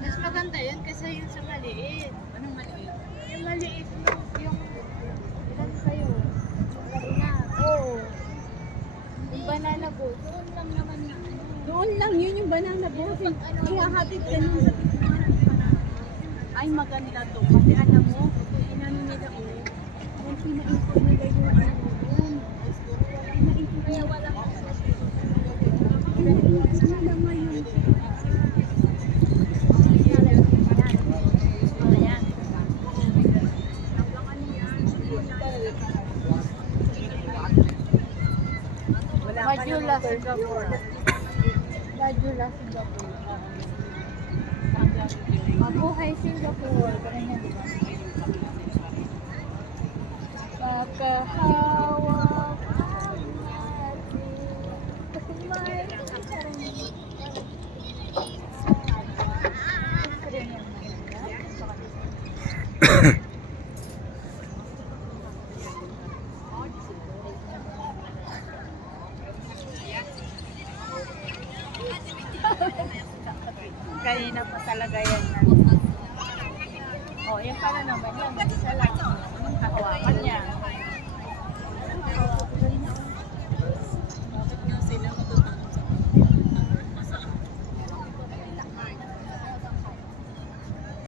Mas maganda yun kasi yung sa maliit. Anong maliit? Yung maliit yung ilan kayo? Na. Oo. Yung banana boat. Doon lang naman na. Doon lang, yun yung banana boat. Ihahatid ka nun sa ay maganda to. Kasi alam mo, inano nila ko, yung pinainpo nila yung yun. Kaya wala ka Sinama yun. Majula, Singapore. Majula, Singapore. Mabuhay Singapore. Ganyan, di ba? Pagkahawak ang ating may Kanina pa talaga yan. Oh, yan pala naman yan. Isa lang. Anong hahawakan niya?